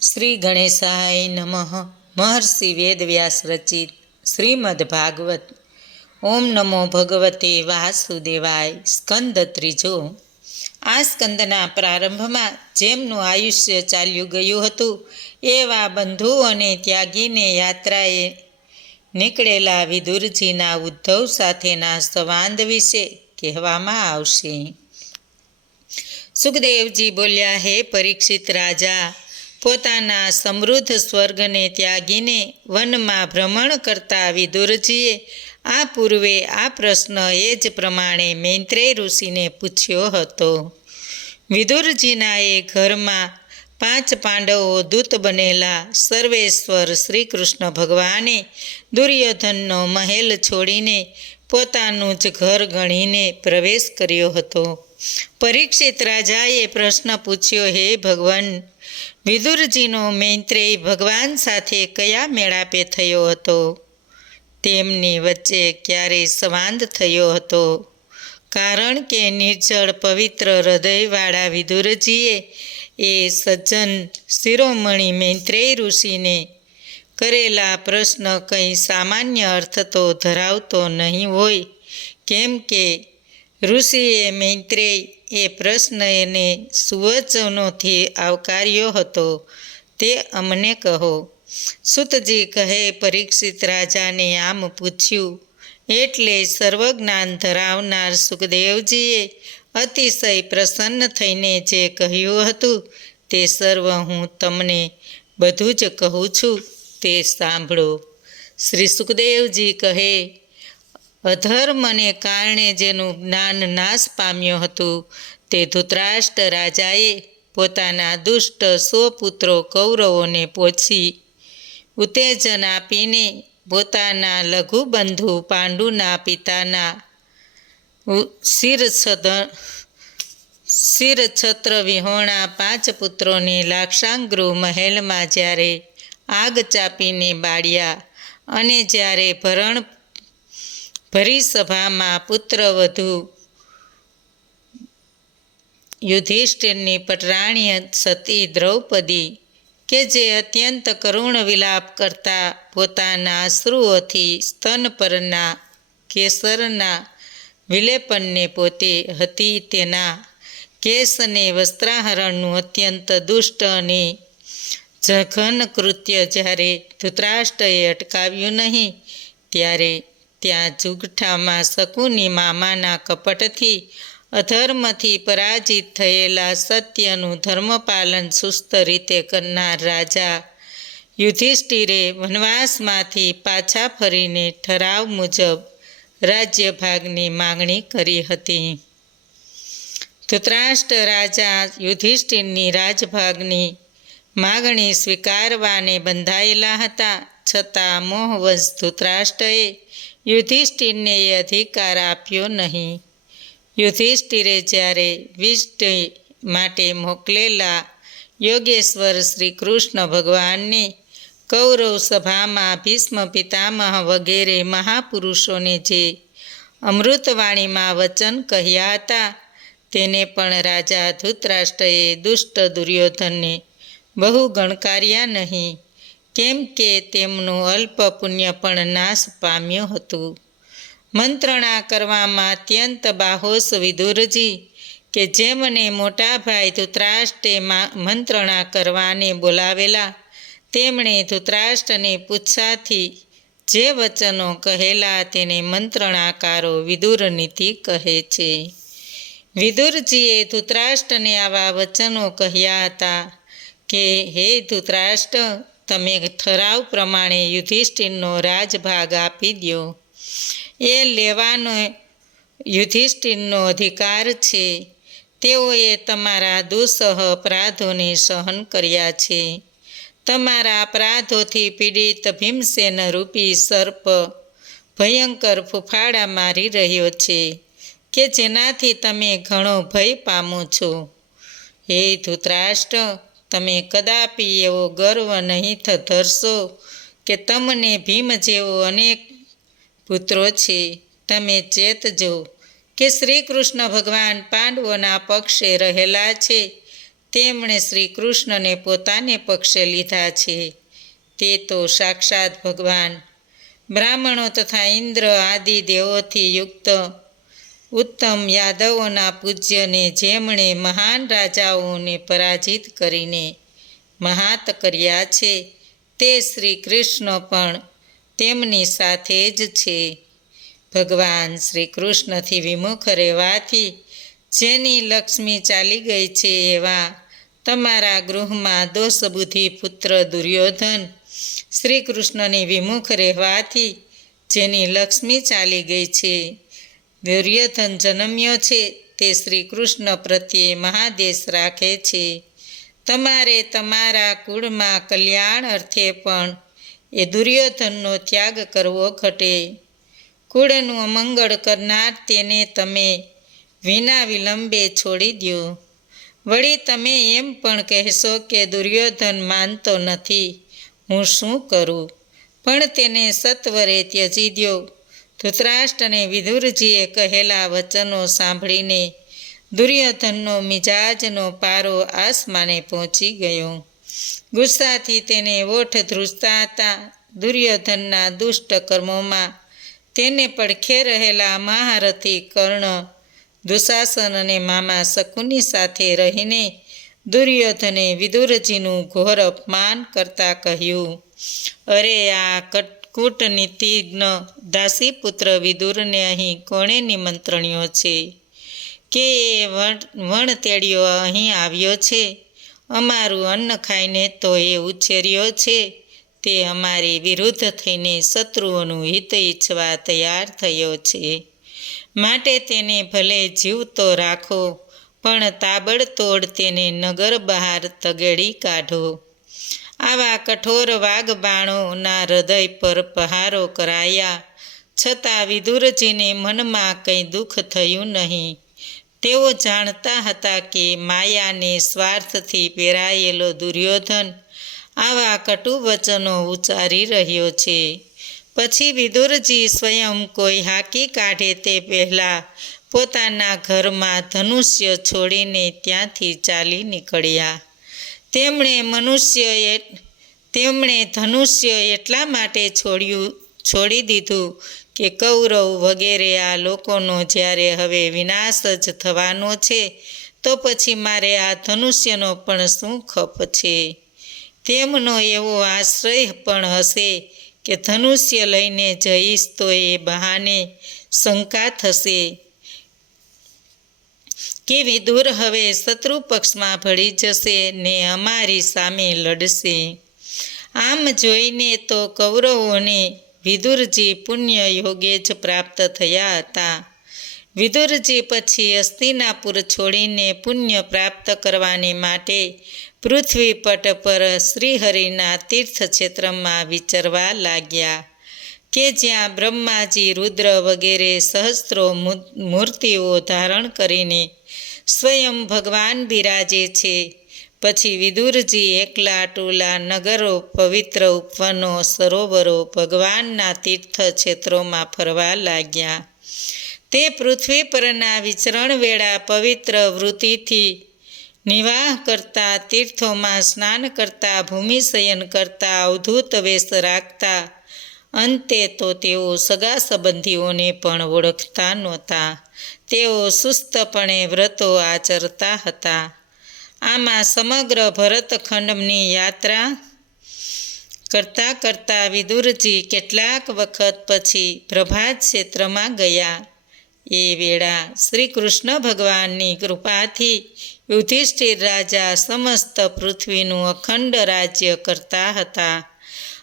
શ્રી ગણેશાય નમઃ. મહર્ષિ વેદવ્યાસ રચિત શ્રીમદ્ભાગવત. ઓમ નમો ભગવતે વાસુદેવાય. સ્કંદ ત્રીજો. આ સ્કંદના પ્રારંભમાં જેમનું આયુષ્ય ચાલ્યું ગયું હતું એવા બંધુ અને ત્યાગીને યાત્રાએ નીકળેલા વિદુરજીના ઉદ્ધવ સાથેના સંવાદ વિશે કહેવામાં આવશે. સુખદેવજી બોલ્યા, હે પરીક્ષિત રાજા, પોતાના સમૃદ્ધ સ્વર્ગને ત્યાગીને વનમાં ભ્રમણ કરતા વિદુરજીએ આ પૂર્વે આ પ્રશ્ન એ જ પ્રમાણે મૈત્રેય ઋષિને પૂછ્યો હતો. વિદુરજીના એ ઘરમાં 5 પાંડવો દૂત બનેલા સર્વેશ્વર શ્રી કૃષ્ણ ભગવાને દુર્યોધનનો મહેલ છોડીને પોતાનું જ ઘર ગણીને પ્રવેશ કર્યો હતો. પરીક્ષિત રાજાએ પ્રશ્ન પૂછ્યો, હે ભગવાન, વિદુરજીનો મૈત્રેય ભગવાન સાથે કયા મેળાપે થયો હતો? તેમની વચ્ચે ક્યારે સંવાદ થયો હતો? કારણ કે નિર્જળ પવિત્ર હૃદયવાળા વિદુરજીએ એ સજ્જન શિરોમણી મૈત્રેય ઋષિને કરેલા પ્રશ્ન કંઈ સામાન્ય અર્થ તો ધરાવતો નહીં હોય, કેમ કે ઋષિએ મૈત્રેય એ પ્રશ્ન એને સુવચનોથી આવકાર્યો હતો, તે અમને કહો. સૂતજી કહે, પરીક્ષિત રાજાને આમ પૂછ્યું એટલે સર્વજ્ઞાન ધરાવનાર સુખદેવજીએ અતિશય પ્રસન્ન થઈને જે કહ્યું હતું તે સર્વ હું તમને બધું જ કહું છું, તે સાંભળો. શ્રી સુખદેવજી કહે, અધર્મને કારણે જેનું જ્ઞાન નાશ પામ્યું હતું તે ધૃતરાષ્ટ્ર રાજાએ પોતાના દુષ્ટ 100 પુત્રો કૌરવોને પોછી ઉત્તેજન આપીને પોતાના લઘુબંધુ પાંડુના પિતાના શિરછત્ર વિહોણા 5 પુત્રોને લાક્ષાગૃહ મહેલમાં જ્યારે આગ ચાપીને બાળ્યા અને જ્યારે ભરી સભામાં પુત્રવધુ યુધિષ્ઠિરની પટરાણી સતી દ્રૌપદી, કે જે અત્યંત કરુણ વિલાપ કરતા પોતાના અશ્રુઓથી સ્તન પરના કેસરના વિલેપનને પોતે હતી, તેના કેસને વસ્ત્રાહરણનું અત્યંત દુષ્ટ અને જઘન કૃત્ય જ્યારે ધૃતરાષ્ટ્રએ અટકાવ્યું નહીં, ત્યારે ત્યાં જુગઠામાં શકુની મામાના કપટથી અધર્મથી પરાજિત થયેલા સત્યનું ધર્મપાલન સુસ્ત રીતે કરનાર રાજા યુધિષ્ઠિરે વનવાસમાંથી પાછા ફરીને ઠરાવ મુજબ રાજ્યભાગની માંગણી કરી હતી. ધૃતરાષ્ટ્ર રાજા યુધિષ્ઠિરની રાજભાગની માગણી સ્વીકારવાને બંધાયેલા હતા, છતાં મોહવશ ધૃતરાષ્ટ્રએ યુધિષ્ઠિરને એ અધિકાર આપ્યો નહીં. યુધિષ્ઠિરે જ્યારે વિષ્ટિ માટે મોકલેલા યોગેશ્વર શ્રી કૃષ્ણ ભગવાનને કૌરવ સભામાં ભીષ્મ પિતામહ વગેરે મહાપુરુષોને જે અમૃતવાણીમાં વચન કહ્યા હતા, તેને પણ રાજા ધૃતરાષ્ટ્રએ દુષ્ટ દુર્યોધનને બહુ ગણકાર્યા નહીં, કેમ કે તેમનું અલ્પ પુણ્ય પણ નાશ પામ્યું હતું. મંત્રણા કરવામાં અત્યંત બાહોશ વિદુરજી, કે જેમને મોટા ભાઈ ધૃતરાષ્ટ્રે મંત્રણા કરવાને બોલાવેલા, તેમણે ધૃતરાષ્ટ્રને પૂછાથી જે વચનો કહેલા તેને મંત્રણાકારો વિદુર નીતિ કહે છે. વિદુરજીએ ધૃતરાષ્ટ્રને આવા વચનો કહ્યા હતા કે, હે ધૃતરાષ્ટ્ર, તમે ઠરાવ પ્રમાણે યુધિષ્ઠિરનો રાજભાગ આપી દો. એ લેવાનો યુધિષ્ઠિરનો અધિકાર છે. તેઓએ તમારા દુઃસહ અપરાધોને સહન કર્યા છે. તમારા અપરાધોથી પીડિત ભીમસેન રૂપી સર્પ ભયંકર ફૂફાડા મારી રહ્યો છે, કે જેનાથી તમે ઘણો ભય પામો છો. હે ધૃતરાષ્ટ્ર, તમે કદાપી એવો ગર્વ નહીં ધરશો કે તમને ભીમ જેવો અનેક પુત્રો છે. તમે ચેતજો કે શ્રી કૃષ્ણ ભગવાન પાંડવોના પક્ષે રહેલા છે, તેમણે શ્રી કૃષ્ણને પોતાને પક્ષે લીધા છે. તે તો સાક્ષાત ભગવાન બ્રાહ્મણો તથા ઇન્દ્ર આદિ દેવોથી યુક્ત ઉત્તમ યાદવોના પૂજ્યને જેમણે મહાન રાજાઓને પરાજિત કરીને મહાત કર્યા છે, તે શ્રી કૃષ્ણ પણ તેમની સાથે જ છે. ભગવાન શ્રી કૃષ્ણથી વિમુખ રહેવાથી જેની લક્ષ્મી ચાલી ગઈ છે, એવા તમારા ગૃહમાં દોષબુદ્ધિ પુત્ર દુર્યોધન શ્રી કૃષ્ણની વિમુખ રહેવાથી જેની લક્ષ્મી ચાલી ગઈ છે, દુર્યોધન જન્મ્યો છે, તે શ્રી કૃષ્ણ પ્રત્યે મહાદેશ રાખે છે. તમારે તમારા કુળમાં કલ્યાણ અર્થે પણ એ દુર્યોધનનો ત્યાગ કરવો ઘટે. કુળનું અમંગળ કરનાર તેને તમે વિના વિલંબે છોડી દો. વળી તમે એમ પણ કહેશો કે દુર્યોધન માનતો નથી, હું શું કરું? પણ તેને સત્વરે ત્યજી દો. ધૃતરાષ્ટ્ર અને વિદુરજીએ કહેલા વચનો સાંભળીને દુર્યોધનનો મિજાજનો પારો આસમાને પહોંચી ગયો. ગુસ્સાથી તેને ઓઠ ધ્રુજતા હતા. દુર્યોધનના દુષ્ટ કર્મોમાં તેને પડખે રહેલા મહારથી કર્ણ, દુશાસન અને મામા શકુની સાથે રહીને દુર્યોધને વિદુરજીનું ઘોર અપમાન કરતા કહ્યું, અરે આ કૂટનીતિજ્ઞ દાસીપુત્ર વિદુરને અહીં કોણે નિમંત્રણ્યો છે કે એ વણતેડિયો અહીં આવ્યો છે? અમારું અન્ન ખાઈને તો એ ઉછેર્યો છે, તે અમારી વિરુદ્ધ થઈને શત્રુઓનું હિત ઈચ્છવા તૈયાર થયો છે. માટે તેને ભલે જીવતો રાખો, પણ તાબડતોડ તેને નગર બહાર તગેડી કાઢો. આવા કઠોર વાઘબાણોના હૃદય પર પ્રહારો કરાયા છતાં વિદુરજીને મનમાં કંઈ દુઃખ થયું નહીં. તેઓ જાણતા હતા કે માયાને સ્વાર્થથી પેરાયેલો દુર્યોધન આવા કટુ વચનો ઉચ્ચારી રહ્યો છે. પછી વિદુરજી સ્વયં કોઈ હાંકી કાઢે તે પહેલાં પોતાના ઘરમાં ધનુષ્ય છોડીને ત્યાંથી ચાલી નીકળ્યા. તેમણે ધનુષ્ય એટલા માટે છોડી દીધું કે કૌરવ વગેરે આ લોકોનો જ્યારે હવે વિનાશ જ થવાનો છે, તો પછી મારે આ ધનુષ્યનો પણ શું ખપ છે? તેમનો એવો આશ્રય પણ હશે કે ધનુષ્ય લઈને જઈશ તો એ બહાને શંકા થશે કે વિદુર હવે શત્રુ પક્ષમાં ભળી જશે ને અમારી સામે લડશે. આમ જોઈને તો કૌરવોને વિદુરજી પુણ્ય યોગે જ પ્રાપ્ત થયા હતા. વિદુરજી પછી હસ્તિનાપુર છોડીને પુણ્ય પ્રાપ્ત કરવાને માટે પૃથ્વી પટ પર શ્રીહરિના તીર્થક્ષેત્રમાં વિચરવા લાગ્યા કે જ્યાં બ્રહ્માજી, રુદ્ર વગેરે સહસ્ત્રો મૂર્તિઓ ધારણ કરીને સ્વયં ભગવાન બિરાજે છે. પછી વિદુરજી એકલા ટોલા નગરો, પવિત્ર ઉપવનો, સરોવરો, ભગવાનના તીર્થક્ષેત્રોમાં ફરવા લાગ્યા. તે પૃથ્વી પરના વિચરણ વેળા પવિત્ર વૃત્તિથી નિવાહ કરતા, તીર્થોમાં સ્નાન કરતા, ભૂમિશયન કરતા, અવધૂત વેશ રાખતા. અંતે તો તેઓ સગા સંબંધીઓને પણ ઓળખતા નહોતા. તેઓ સુસ્તપણે વ્રતો આચરતા હતા. આમાં સમગ્ર ભરતખંડની યાત્રા કરતાં વિદુરજી કેટલાક વખત પછી પ્રભાત ક્ષેત્રમાં ગયા. એ વેળા શ્રી કૃષ્ણ ભગવાનની કૃપાથી યુધિષ્ઠિર રાજા સમસ્ત પૃથ્વીનું અખંડ રાજ્ય કરતા હતા.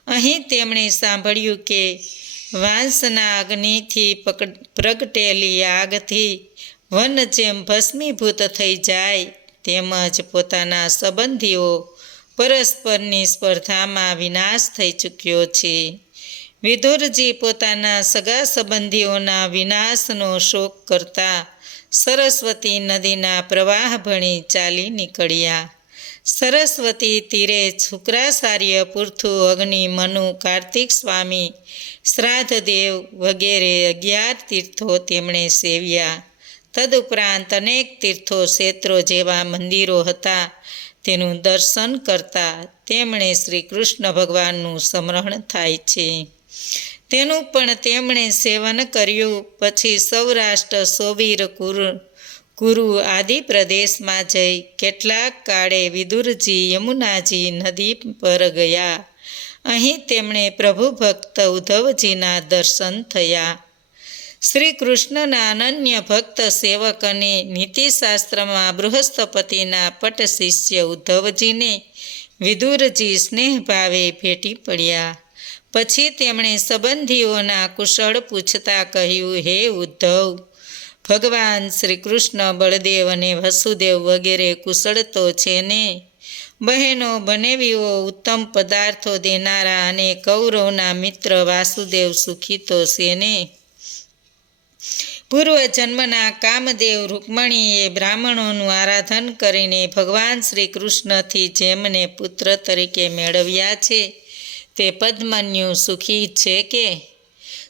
અહીં તેમણે સાંભળ્યું કે વાંસના અગ્નિથી પ્રગટેલી આગથી વન જેમ ભસ્મીભૂત થઈ જાય, તેમજ પોતાના સંબંધીઓ પરસ્પરની સ્પર્ધામાં વિનાશ થઈ ચૂક્યો છે. વિદુરજી પોતાના સગા સંબંધીઓના વિનાશનો શોક કરતા સરસ્વતી નદીના પ્રવાહ ભણી ચાલી નીકળ્યા. સરસ્વતી તીરે શુક્રાચાર્ય, પૃથુ, અગ્નિ, મનુ, કાર્તિક સ્વામી, શ્રાદ્ધદેવ વગેરે 11 તીર્થો તેમણે સેવ્યા તદુપરાંત અનેક તીર્થો ક્ષેત્રો જેવા મંદિરો હતા. તેનું દર્શન કરતા તેમણે શ્રી કૃષ્ણ ભગવાનનું સ્મરણ થાય છે. તેનું પણ તેમણે સેવન કર્યું. પછી સૌરાષ્ટ્ર, સોબીર, કુરુ આદિ પ્રદેશમાં જઈ કેટલાક કાળે વિદુરજી યમુનાજી નદી પર ગયા. અહીં તેમણે પ્રભુ ભક્ત ઉદ્ધવજીના દર્શન થયા. શ્રી કૃષ્ણના અનન્ય ભક્ત સેવક અને નીતિશાસ્ત્રમાં બૃહસ્પતિના પટ શિષ્ય ઉદ્ધવજીને વિદુરજી સ્નેહભાવે ભેટી પડ્યા. પછી તેમણે સંબંધીઓના કુશળ પૂછતા કહ્યું, હે ઉદ્ધવ, ભગવાન શ્રી કૃષ્ણ, બળદેવ અને વસુદેવ વગેરે કુશળ તો છે ને? બહેનો, બનેવીઓ, ઉત્તમ પદાર્થો દેનારા અને કૌરવના મિત્ર વાસુદેવ સુખી તો છે ને? પૂર્વજન્મના કામદેવ રૂકમણીએ બ્રાહ્મણોનું આરાધન કરીને ભગવાન શ્રી કૃષ્ણથી જેમને પુત્ર તરીકે મેળવ્યા છે તે પદ્મન્યુ સુખી છે કે?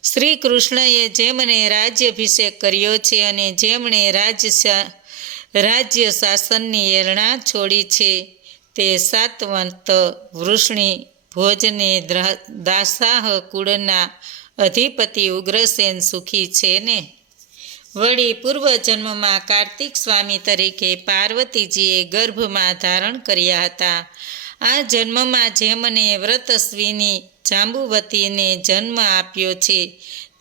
શ્રી કૃષ્ણએ જેમને રાજ્યાભિષેક કર્યો છે અને જેમણે રાજ્ય શાસનની એરણા છોડી છે તે સાત્વંત, વૃષ્ણિ, ભોજને, દાસાહ કુળના અધિપતિ ઉગ્રસેન સુખી છે ને? વળી પૂર્વજન્મમાં કાર્તિક સ્વામી તરીકે પાર્વતીજીએ ગર્ભમાં ધારણ કર્યા હતા. આ જન્મમાં જેમને વ્રતસ્વીની જાંબુવતીને જન્મ આપ્યો છે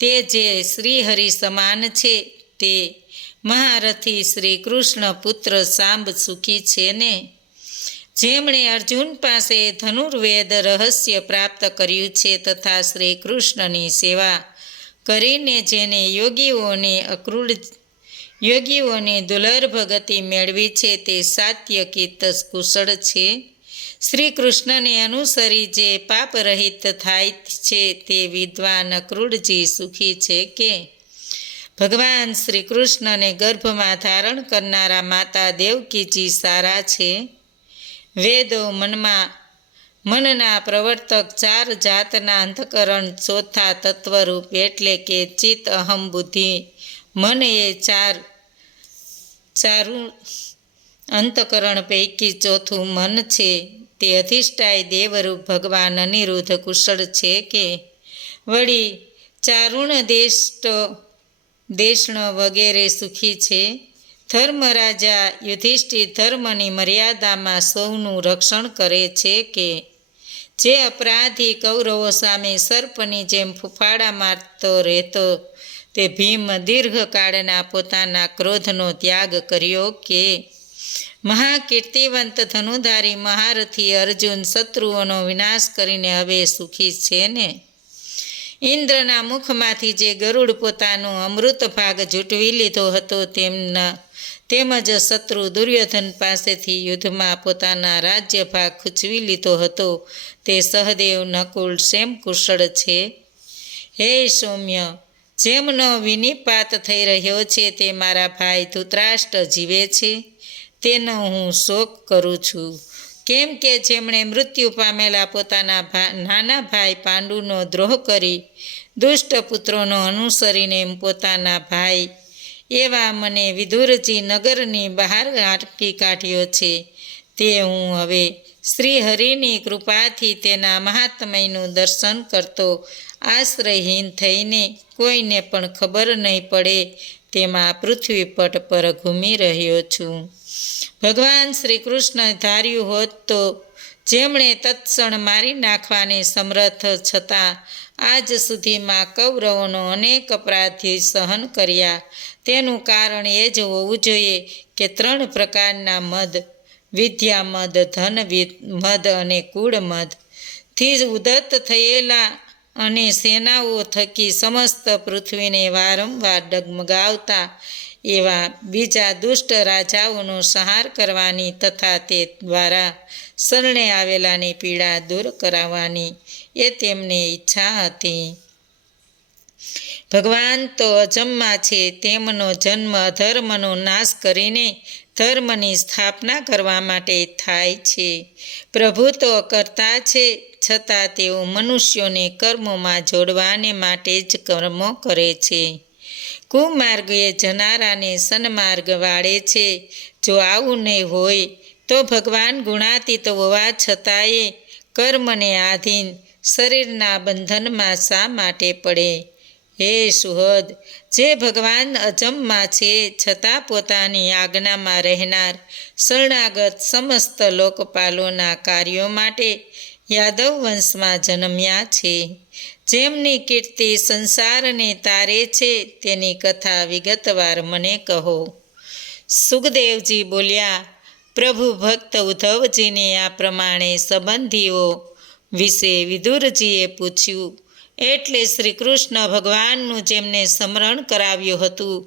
તે જે શ્રીહરિ સમાન છે તે મહારથી શ્રી કૃષ્ણ પુત્ર સાંબ સુખી છે ને? જેમણે અર્જુન પાસે ધનુર્વેદ રહસ્ય પ્રાપ્ત કર્યું છે તથા શ્રી કૃષ્ણની સેવા કરીને જેને યોગીઓને દુર્લભ ગતિ મેળવી છે તે સાત્યકિત કુશળ છે. શ્રી કૃષ્ણને અનુસરી જે પાપરહિત થાય છે તે વિદ્વાન અક્રૂરજી સુખી છે કે? ભગવાન શ્રી કૃષ્ણને ગર્ભમાં ધારણ કરનારા માતા દેવકીજી સારા છે. વેદો મનના પ્રવર્તક, ચાર જાતના અંતકરણ, ચોથા તત્વરૂપ એટલે કે ચિત્ત, અહમ, બુદ્ધિ, મન એ ચારું અંતકરણ પૈકી ચોથું મન છે. તે અધિષ્ઠાય દેવરૂપ ભગવાન અનિરુદ્ધ કુશળ છે કે? વળી ચારુણ દેશણ વગેરે સુખી છે. ધર્મરાજા યુધિષ્ઠિર ધર્મની મર્યાદામાં સૌનું રક્ષણ કરે છે કે? જે અપરાધી કૌરવો સામે સર્પની જેમ ફૂફાડા મારતો રહેતો તે ભીમ દીર્ઘકાળના પોતાના ક્રોધનો ત્યાગ કર્યો કે? મહાકીર્તિવંત ધનુધારી મહારથી અર્જુન શત્રુઓનો વિનાશ કરીને હવે સુખી છે ને? ઇન્દ્રના મુખમાંથી જે ગરુડ પોતાનો અમૃત ભાગ ઝૂંટવી લીધો હતો તેમજ શત્રુ દુર્યોધન પાસેથી યુદ્ધમાં પોતાના રાજ્ય ભાગ ખૂંચવી લીધો હતો તે સહદેવ, નકુલ સેમ કુશળ છે. હે સૌમ્ય, જેમનો વિનિપાત થઈ રહ્યો છે તે મારા ભાઈ ધૃતરાષ્ટ્ર જીવે છે તેનો હું શોક કરું છું. કેમ કે જેમણે મૃત્યુ પામેલા પોતાના નાના ભાઈ પાંડુનો દ્રોહ કરી દુષ્ટ પુત્રોનો અનુસરીને પોતાના ભાઈ એવા મને વિદુરજી નગરની બહાર હાંકી કાઢ્યો છે તે હું હવે શ્રીહરિની કૃપાથી તેના મહાત્મયનું દર્શન કરતો આશ્રયહીન થઈને કોઈને પણ ખબર નહીં પડે તેમાં પૃથ્વીપટ પર ઘૂમી રહ્યો છું. ભગવાન શ્રી કૃષ્ણ ધાર્યું હોત તો જેમણે તત્ક્ષણ મારી નાખવાને સમર્થ છતાં આજ સુધીમાં કૌરવોનો અનેક અપરાધી સહન કર્યા તેનું કારણ એ જ હોવું જોઈએ કે 3 પ્રકારના મદ, વિદ્યા મદ, ધન મદ અને કુળ મદથી ઉદત થયેલા અને સેનાઓ થકી સમસ્ત પૃથ્વીને વારંવાર ડગમગાવતા એવા બીજા દુષ્ટ રાજાઓનો સંહાર કરવાની તથા તે દ્વારા શરણે આવેલાની પીડા દૂર કરાવવાની એ તેમને ઈચ્છા હતી. ભગવાન તો અજમ્મા છે. તેમનો જન્મ અધર્મનો નાશ કરીને ધર્મની સ્થાપના કરવા માટે થાય છે. પ્રભુ તો કરતા છે છતાં તેઓ મનુષ્યોને કર્મોમાં જોડવાને માટે જ કર્મો કરે છે. કુમાર્ગે જનારાને સન્માર્ગ વાળે છે. જો આવું નહીં હોય તો ભગવાન ગુણાતીત હોવા છતાંય કર્મને આધીન શરીરના બંધનમાં શા માટે પડે? હે સુહદ, જે ભગવાન અજમમાં છે છતાં પોતાની આજ્ઞામાં રહેનાર શરણાગત સમસ્ત લોકપાલોના કાર્યો માટે યાદવ વંશમાં જન્મ્યા છે, જેમની કીર્તિ સંસારને તારે છે, તેની કથા વિગતવાર મને કહો. સુખદેવજી બોલ્યા, પ્રભુ ભક્ત ઉદ્ધવજીને આ પ્રમાણે સંબંધીઓ વિશે વિદુરજીએ પૂછ્યું. એટલે શ્રી કૃષ્ણ ભગવાનનું જેમને સ્મરણ કરાવ્યું હતું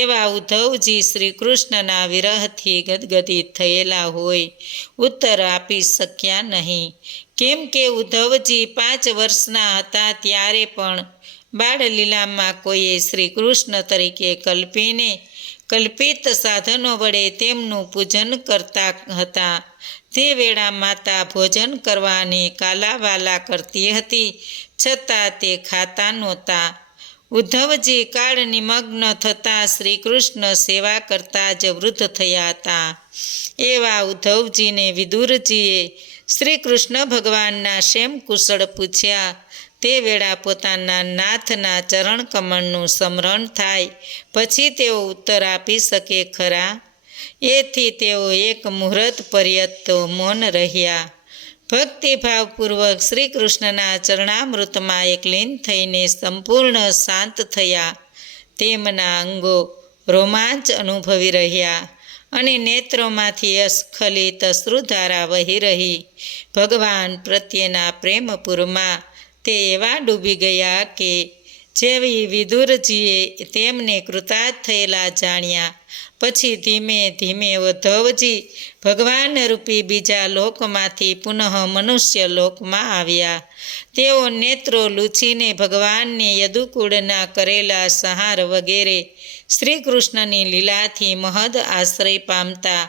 એવા ઉદ્ધવજી શ્રી કૃષ્ણના વિરહથી ગદગદિત થયેલા હોય ઉત્તર આપી શક્યા નહીં, કેમ કે ઉદ્ધવજી 5 વર્ષના હતા ત્યારે પણ બાળલીલામાં કોઈએ શ્રી કૃષ્ણ તરીકે કલ્પિત સાધનો વડે તેમનું પૂજન કરતા હતા. તે વેળા માતા ભોજન કરવાને કાલાવાલા કરતી હતી, છતાં તે ખાતા નહોતા. ઉદ્ધવજી કાળ નિમગ્ન થતાં શ્રી કૃષ્ણ સેવા કરતા જ વૃદ્ધ થયા હતા. એવા ઉદ્ધવજીને વિદુરજીએ શ્રી કૃષ્ણ ભગવાનના ક્ષેમ કુશળ પૂછ્યા. તે વેળા પોતાના નાથના ચરણ કમળનું સ્મરણ થાય પછી તેઓ ઉત્તર આપી શકે ખરા? એથી તેઓ એક મુહૂર્ત પર્યંત મૌન રહ્યા. ભક્તિભાવપૂર્વક શ્રી કૃષ્ણના ચરણામૃતમાં એકલીન થઈને સંપૂર્ણ શાંત થયા. તેમના અંગો રોમાંચ અનુભવી રહ્યા અને નેત્રોમાંથી અસ્ખલિત અશ્રુધારા વહી રહી. ભગવાન પ્રત્યેના પ્રેમપૂરમાં તે એવા ડૂબી ગયા કે જેવી વિદુરજીએ તેમને કૃતાર્થ થયેલા જાણ્યા પછી ધીમે ધીમે ઉદ્ધવજી ભગવાન રૂપી બીજા લોકમાંથી પુનઃ મનુષ્ય લોકમાં આવ્યા. તેઓ નેત્રો લૂછીને ભગવાનને યદુકુળના કરેલા સંહાર વગેરે શ્રી કૃષ્ણની લીલાથી મહદ આશ્રય પામતા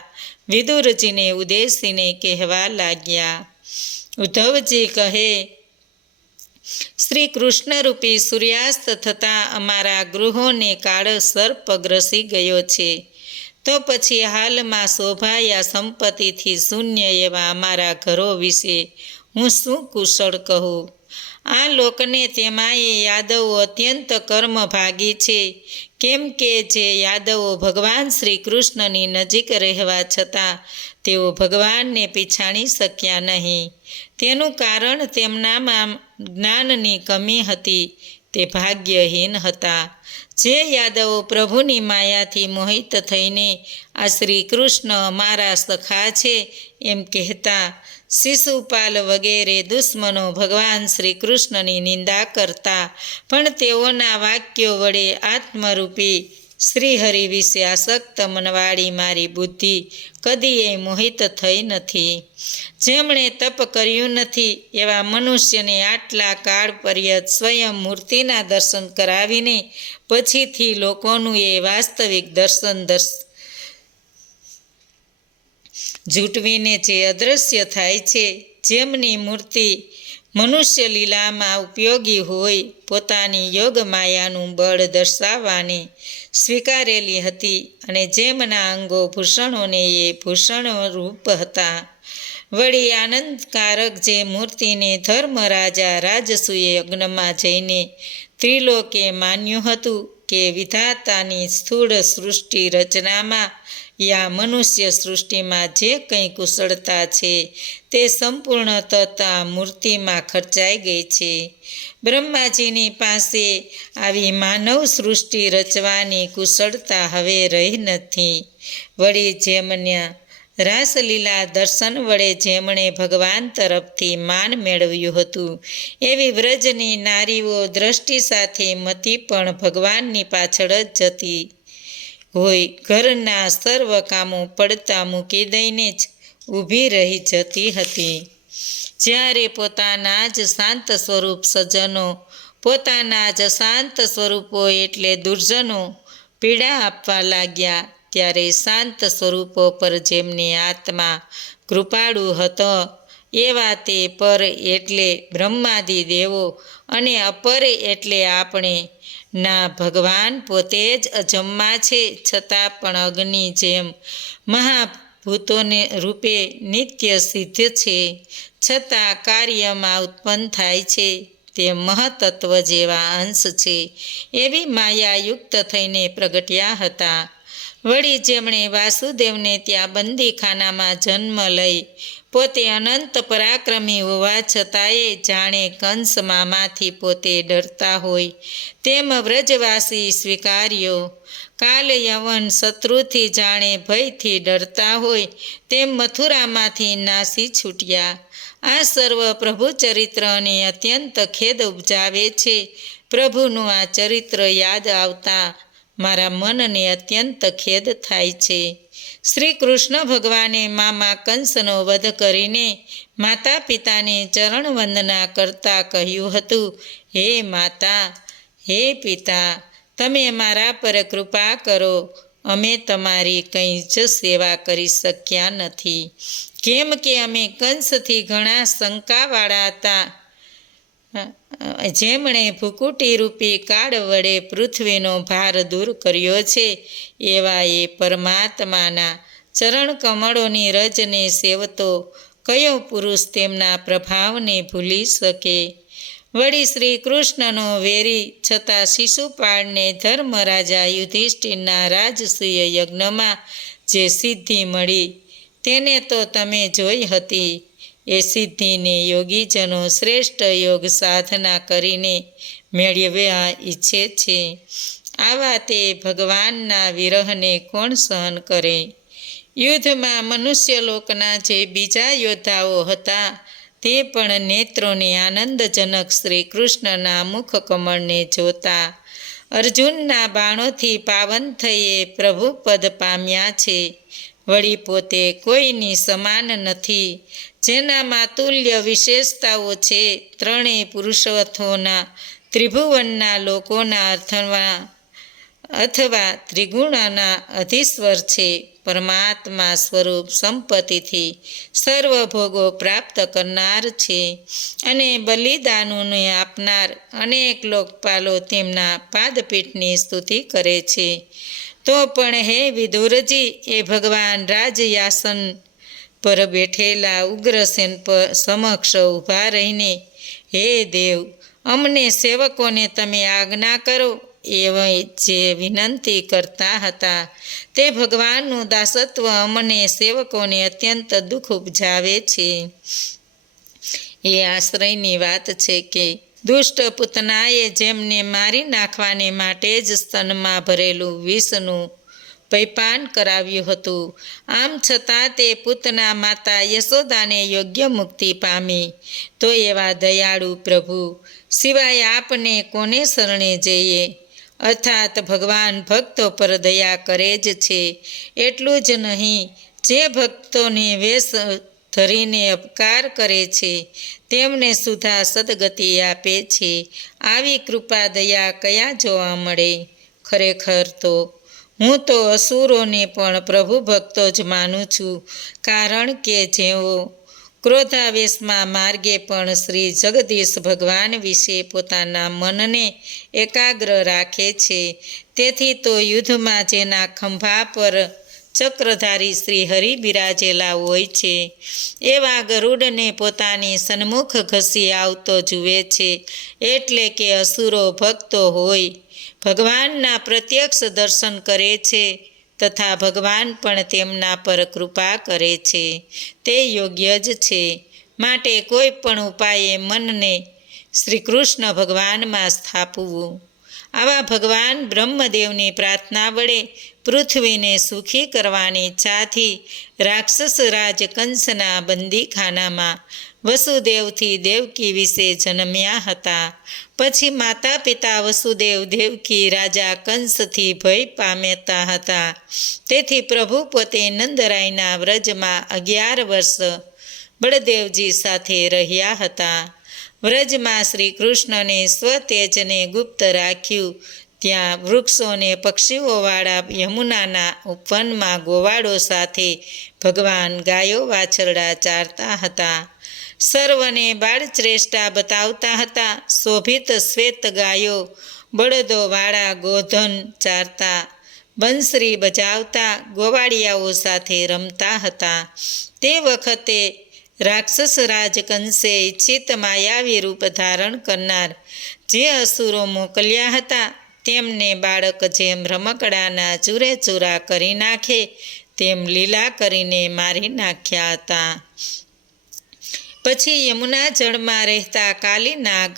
વિદુરજીને ઉદ્દેશીને કહેવા લાગ્યા. ઉદ્ધવજી કહે, શ્રી કૃષ્ણરૂપી સૂર્યાસ્ત થતાં અમારા ગૃહોને કાળો સર્પ ગ્રસી ગયો છે, તો પછી હાલમાં શોભાયા સંપત્તિથી શૂન્ય એવા અમારા ઘરો વિશે હું શું કુશળ કહું? આ લોકને તેમાંય યાદવો અત્યંત કર્મભાગી છે, કેમ કે જે યાદવો ભગવાન શ્રી કૃષ્ણની નજીક રહેવા છતાં તેઓ ભગવાનને પીછાણી શક્યા નહીં. તેનું કારણ તેમનામાં જ્ઞાનની કમી હતી, તે ભાગ્યહીન હતા. જે યાદવો પ્રભુની માયાથી મોહિત થઈને આ શ્રી કૃષ્ણ અમારા સખા છે એમ કહેતા શિશુપાલ વગેરે દુશ્મનો ભગવાન શ્રી કૃષ્ણની નિંદા કરતા, પણ તેઓના વાક્યો વડે આત્મરૂપી શ્રીહરિ વિશે આસક્ત મનવાળી મારી બુદ્ધિ કદીએ મોહિત થઈ નથી. જેમણે તપ કર્યું નથી એવા મનુષ્યને આટલા કાળ પર્યંત સ્વયં મૂર્તિના દર્શન કરાવીને પછીથી લોકોનું એ વાસ્તવિક દર્શન જૂટવીને જે અદૃશ્ય થાય છે, જેમની મૂર્તિ મનુષ્ય લીલામાં ઉપયોગી હોય, પોતાની યોગ માયાનું બળ દર્શાવવાને સ્વીકારેલી હતી અને જેમના અંગો ભૂષણોને એ ભૂષણો રૂપ હતા. વળી આનંદકારક જે મૂર્તિને ધર્મરાજા રાજસૂએ યજ્ઞમાં જઈને ત્રિલોકે માન્યું હતું કે વિધાતાની સ્થૂળ સૃષ્ટિ રચનામાં યા મનુષ્ય સૃષ્ટિમાં જે કંઈ કુશળતા છે તે સંપૂર્ણ તત્ આ મૂર્તિમાં ખર્ચાઈ ગઈ છે. બ્રહ્માજીની પાસે આવી માનવ સૃષ્ટિ રચવાની કુશળતા હવે રહી નથી. વળી જેમને રાસલીલા દર્શન વડે જેમણે ભગવાન તરફથી માન મેળવ્યું હતું એવી વ્રજની નારીઓ દ્રષ્ટિ સાથે મતિ પણ ભગવાનની પાછળ જ જતી હોય ઘરના સર્વ કામો પડતા મૂકી દઈને જ ઊભી રહી જતી હતી. જ્યારે પોતાના જ શાંત સ્વરૂપ સજ્જનો પોતાના જ શાંત સ્વરૂપો એટલે દુર્જનો પીડા આપવા લાગ્યા, ત્યારે શાંત સ્વરૂપો પર જેમની આત્મા કૃપાળુ હતો એવા તે પર એટલે બ્રહ્માદિ દેવો અને અપર એટલે આપણે ના ભગવાન પોતે જ અજન્મા છે, છતાં પણ અગ્નિ જેમ મહાભૂતોને રૂપે નિત્ય સિદ્ધ છે, છતાં કાર્યમાં ઉત્પન્ન થાય છે. તે મહતત્વ જેવા અંશ છે, એવી માયાયુક્ત થઈને પ્રગટ્યા હતા. વળી જેમણે વાસુદેવને ત્યાં બંદીખાનામાં જન્મ લઈ પોતે અનંત પરાક્રમી હોવા છતાંય જાણે કંસ મામાથી પોતે ડરતા હોય તેમ વ્રજવાસી સ્વીકાર્યો, કાલ યવન શત્રુથી જાણે ભયથી ડરતા હોય તેમ મથુરામાંથી નાસી છૂટ્યા. આ સર્વ પ્રભુ ચરિત્ર અને અત્યંત ખેદ ઉપજાવે છે. પ્રભુનું આ ચરિત્ર યાદ આવતા મારા મનને અત્યંત ખેદ થાય છે. શ્રી કૃષ્ણ ભગવાને મામા કંસનો વધ કરીને માતા પિતાની ચરણ વંદના કરતા કહ્યું હતું, હે માતા, હે પિતા, તમે મારા પર કૃપા કરો. અમે તમારી કંઈ જ સેવા કરી શક્યા નથી, કેમ કે અમે કંસથી ઘણા શંકાવાળા હતા. જેમણે ભૂકુટી રૂપી કાળ વડે પૃથ્વીનો ભાર દૂર કર્યો છે, એવા એ પરમાત્માના ચરણ કમળોની રજને સેવતો કયો પુરુષ તેમના પ્રભાવને ભૂલી શકે? વળી શ્રી કૃષ્ણનો વેરી છતાં શિશુપાળને ધર્મરાજા યુધિષ્ઠિરના રાજસૂય યજ્ઞમાં જે સિદ્ધિ મળી તેને તો તમે જોઈ હતી. એ સિદ્ધિને યોગીજનો શ્રેષ્ઠ યોગ સાધના કરીને મેળવ્યા ઈચ્છે છે. આવા તે ભગવાનના વિરહને કોણ સહન કરે? યુદ્ધમાં મનુષ્યલોકના જે બીજા યોદ્ધાઓ હતા તે પણ નેત્રોને આનંદજનક શ્રી કૃષ્ણના મુખ કમળને જોતા અર્જુનના બાણોથી પાવન થઈએ પ્રભુપદ પામ્યા છે. વળી પોતે કોઈની સમાન નથી, જેનામાં તુલ્ય વિશેષતાઓ છે. ત્રણેય પુરુષોત્થોના ત્રિભુવનના લોકોના અથવા ત્રિગુણના અધીશ્વર છે. પરમાત્મા સ્વરૂપ સંપત્તિથી સર્વભોગો પ્રાપ્ત કરનાર છે અને બલિદાનોને આપનાર. અનેક લોકપાલો તેમના પાદપીઠની સ્તુતિ કરે છે. તો પણ હે વિદુરજી, એ ભગવાન રાજયાસન પર બેઠેલા ઉગ્રસેન સમક્ષ ઊભા રહીને, હે દેવ, અમને સેવકોને તમે આજ્ઞા કરો એવી જે વિનંતી કરતા હતા, તે ભગવાનનું દાસત્વ અમને સેવકોને અત્યંત દુઃખ ઉપજાવે છે. એ આશ્રયની વાત છે કે દુષ્ટ પૂતનાએ જેમને મારી નાખવાને માટે જ સ્તનમાં ભરેલું વિષનું પૈપાન કરાવ્યું હતું. આમ છતાં તે પૂતના માતા યશોદાને યોગ્ય મુક્તિ પામી. તો એવા દયાળુ પ્રભુ સિવાય આપને કોને શરણે જઈએ? અર્થાત ભગવાન ભક્તો પર દયા કરે જ છે. એટલું જ નહીં, જે ભક્તોને વેશ ધરીને અપકાર કરે છે તેમને સુધા સદગતિ આપે છે. આવી કૃપા દયા કયા જોવા મળે? ખરેખર તો હું તો અસુરોને પણ પ્રભુ ભક્તો જ માનું છું, કારણ કે જેઓ ક્રોધાવેશમાં માર્ગે પણ શ્રી જગદીશ ભગવાન વિશે પોતાના મનને એકાગ્ર રાખે છે. તેથી તો યુદ્ધમાં જેના ખંભા પર ચક્રધારી શ્રી હરિ બિરાજેલા હોય છે, એવા ગરુડને પોતાની સન્મુખ ઘસી આવતો જુએ છે. એટલે કે અસુરો ભક્તો હોય ભગવાનના પ્રત્યક્ષ દર્શન કરે છે, તથા ભગવાન પણ તેમના પર કૃપા કરે છે. તે યોગ્ય જ છે. માટે કોઈ પણ ઉપાયે મનને શ્રી કૃષ્ણ ભગવાનમાં સ્થાપવું. આવા ભગવાન બ્રહ્મદેવની પ્રાર્થના વડે પૃથ્વીને સુખી કરવાની ઈચ્છાથી રાક્ષસ રાજ કંસના બંદીખાનામાં વસુદેવથી દેવકી વિશે જન્મ્યા હતા. પછી માતા પિતા વસુદેવ દેવકી રાજા કંસથી ભય પામતા હતા. તેથી પ્રભુ પોતે નંદરાયના વ્રજમાં 11 વર્ષ બળદેવજી સાથે રહ્યા હતા. વ્રજમાં શ્રી કૃષ્ણને સ્વતેજને ગુપ્ત રાખ્યું. ત્યાં વૃક્ષોને પક્ષીઓવાળા યમુનાના ઉપવનમાં ગોવાળો સાથે ભગવાન ગાયો વાછરડા ચારતા હતા. સર્વને બાળશ્રેષ્ઠા બતાવતા હતા. શોભિત શ્વેત ગાયો, બળદોવાળા ગોધન ચારતા, બંસરી બજાવતા ગોવાળિયાઓ સાથે રમતા હતા. તે વખતે રાક્ષસ રાજ કંસે ઈચ્છિત માયાવી રૂપ ધારણ કરનાર જે અસુરો મોકલ્યા હતા તેમને બાળક જેમ રમકડાના ચૂરેચૂરા કરી નાખે તેમ લીલા કરીને મારી નાખ્યા હતા. પછી યમુના જળમાં રહેતા કાલીનાગ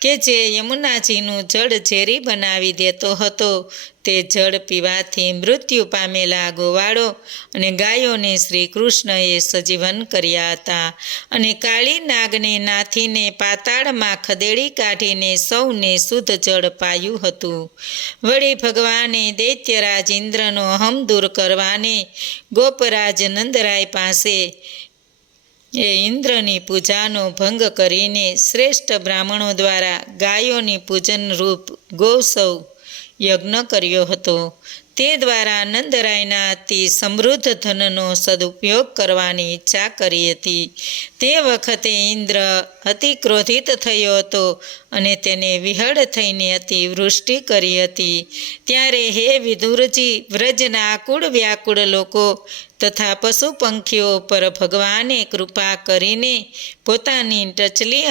કે જે યમુનાજીનું જળ ઝેરી બનાવી દેતો હતો, તે જળ પીવાથી મૃત્યુ પામેલા ગોવાળો અને ગાયોને શ્રી કૃષ્ણએ સજીવન કર્યા હતા. અને કાળીનાગને નાથીને પાતાળમાં ખદેડી કાઢીને સૌને શુદ્ધ જળ પાયું હતું. વળી ભગવાને દૈત્યરાજ ઇન્દ્રનો અહમ દૂર કરવાને ગોપરાજ નંદરાય પાસે ઇન્દ્રની પૂજાનો ભંગ કરીને શ્રેષ્ઠ બ્રાહ્મણો દ્વારા ગાયોની પૂજન રૂપ ગૌસૌ યજ્ઞ કર્યો હતો. તે દ્વારા નંદરાયના અતિ સમૃદ્ધ ધનનો સદુપયોગ કરવાની ઈચ્છા કરી હતી. તે વખતે ઇન્દ્ર અતિ ક્રોધિત થયો હતો અને તેને વિહળ થઈને અતિવૃષ્ટિ કરી હતી. ત્યારે હે વિદુરજી, વ્રજના આકુળ વ્યાકુળ લોકો તથા પશુ પંખીઓ પર ભગવાને કૃપા કરીને પોતાની ટચલી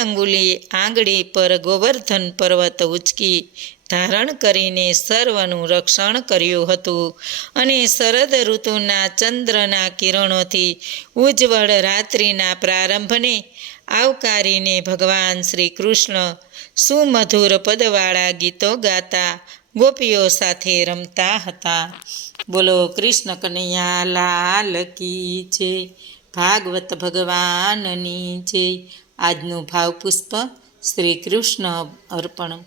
આંગળી પર ગોવર્ધન પર્વત ઉચકી ધારણ કરીને સર્વનું રક્ષણ કર્યું હતું. અને શરદ ઋતુના ચંદ્રના કિરણોથી ઉજ્જવળ રાત્રિના પ્રારંભને આવકારીને ભગવાન શ્રી કૃષ્ણ સુમધુર પદવાળા ગીતો ગાતા ગોપીઓ સાથે રમતા હતા. બોલો કૃષ્ણ કનૈયા લાલ કી જય. ભાગવત ભગવાનની જય. આજનું ભાવપુષ્પ શ્રી કૃષ્ણ અર્પણ.